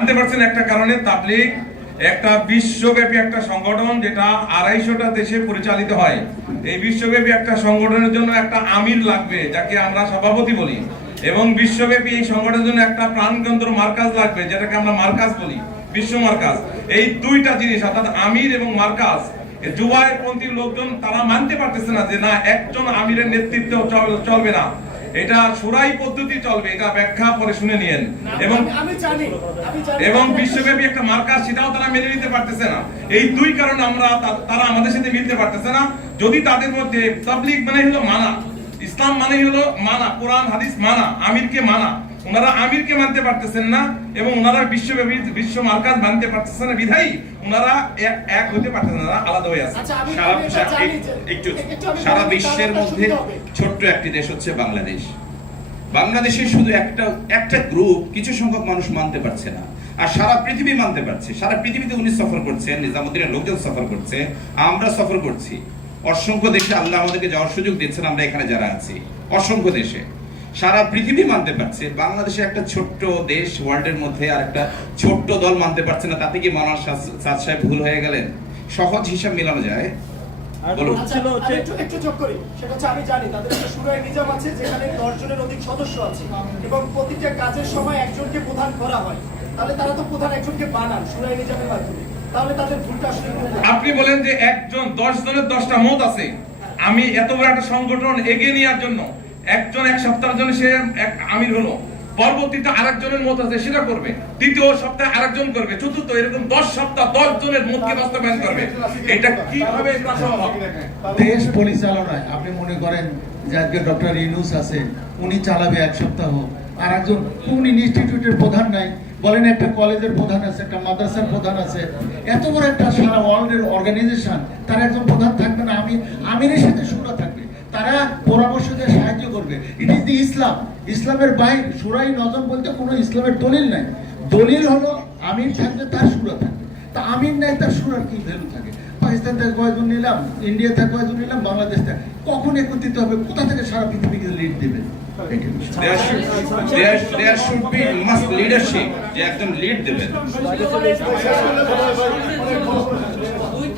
জানতে পারছেন একটা কারণে তাবলীগ একটা বিশ্বব্যাপী একটা সংগঠন যেটা ২৫০টা দেশে পরিচালিত হয়। এই বিশ্বব্যাপী একটা সংগঠনের জন্য একটা আমির লাগবে যাকে আমরা সভাপতি বলি, এবং বিশ্বব্যাপী এই সংগঠনের জন্য একটা প্রাণকেন্দ্র মার্কাজ লাগবে যেটাকে আমরা মার্কাজ বলি, বিশ্ব মার্কাজ। এই দুইটা জিনিস অর্থাৎ আমির এবং মার্কাজ যুবাপন্থী লোকজন তারা মানতে পারতেছে না যে না একজন আমিরের নেতৃত্ব চলবে না, এটা শুরাই পদ্ধতি চলবে। এটা ব্যাখ্যা পরে শুনে নিয়েন। এবং বিশ্বব্যাপী একটা মার্কাজ সেটাও তারা মেনে নিতে পারতেছে না। এই দুই কারণে তারা আমাদের সাথে মিলতে পারতেছে না। যদি তাদের মধ্যে তাবলীগ মানে হলো মানা, ইসলাম মানে হলো মানা, কোরআন হাদিস মানা, আমিরকে মানা, ওনারা আমিরকে মানতে পারতেছেন না এবং ওনারা বিশ্বব্যাপী বিশ্ব মার্কাজ মানতে পারতেছেন না, বিধায়ী ওনারা এক হতে পারতেছেন না, আলাদা হয়ে আছে। সারা বিশ্বের মধ্যে ছোট্ট একটি দেশ হচ্ছে বাংলাদেশ। বাংলাদেশে শুধু একটা গ্রুপ কিছু সংখ্যক মানুষ মানতে পারছে না, আর সারা পৃথিবী মানতে পারছে। সারা পৃথিবীতে উনি সফর করছেন, নিজামুদ্দিনের লোকজন সফর করছে, আমরা সফর করছি। অসংখ্য দেশে আল্লাহ আমাদেরকে যাওয়ার সুযোগ দিচ্ছেন, আমরা এখানে যারা আছি অসংখ্য দেশে সারা পৃথিবী মানতে পারছে। বাংলাদেশে একটা ছোট্ট দেশ ওয়ার্ল্ডের মধ্যে আর একটা ছোট্ট দল মানতে পারছে না, তাতে কি মানার সাদ সাহেব ভুল হয়ে গেলেন? সহজ হিসাব মেলানো যায়। একটু যোগ করি, সেটা হচ্ছে আমি জানি তাদের একটা শুরায়ে নিজাম আছে যেখানে 10 জনের অধিক সদস্য আছে এবং প্রতিটা কাজের সময় একজনকে প্রধান করা হয়। তাহলে তারা তো প্রধান একজনকে বানান শুরায়ে নিজামের মাধ্যমে, তাহলে তাদের ভুলটা আসলে আপনি বলেন যে একজন 10 জনের 10টা মত আছে। আমি এত বড় একটা সংগঠন এগিয়ে নেওয়ার জন্য একজন এক সপ্তাহের জন্য সে এক আমির হলো, পরবর্তীতে আরেকজনের মত আছে সেটা করবে, তৃতীয় সপ্তাহে আরেকজন করবে, চতুর্থ, এরকম 10 সপ্তাহ 10 জনের মতকে বাস্তবায়ন করবে। এটা কিভাবে সম্ভব? দেশ পরিচালনায় আপনি মনে করেন যে আজকে ডক্টর ইউনূস আছে, উনি চালাবে এক সপ্তাহ, আর একজন কোন ইনস্টিটিউটের প্রধান নাই, বলেন একটা কলেজের প্রধান আছে, একটা মাদ্রাসার প্রধান আছে, এত বড় একটা সারা ওয়ার্ল্ডের অর্গানাইজেশন, তার একজন প্রধান থাকবে না, আমিরের সাথে শুরা থাকবে, তারা পরামর্শ দিয়ে সাহায্য করবে। ইট ইজ দি ইসলাম। ইসলামের বাইরে শুরাই নজম বলতে কোনো ইসলামের দলিল নাই। দলিল হলো আমির থাকবে, তার শুরা থাকবে। তা আমির নাই, তার শুরার কি ভ্যালু থাকে? পাকিস্তান থেকে কয়েকজন নিলাম, ইন্ডিয়া থেকে কয়েকজন নিলাম, বাংলাদেশ থেকে কখন একত্রিত হবে? কোথা থেকে সারা পৃথিবীকে লিড দেবে? There should be must leadership, যে একজন লিড দেবেন।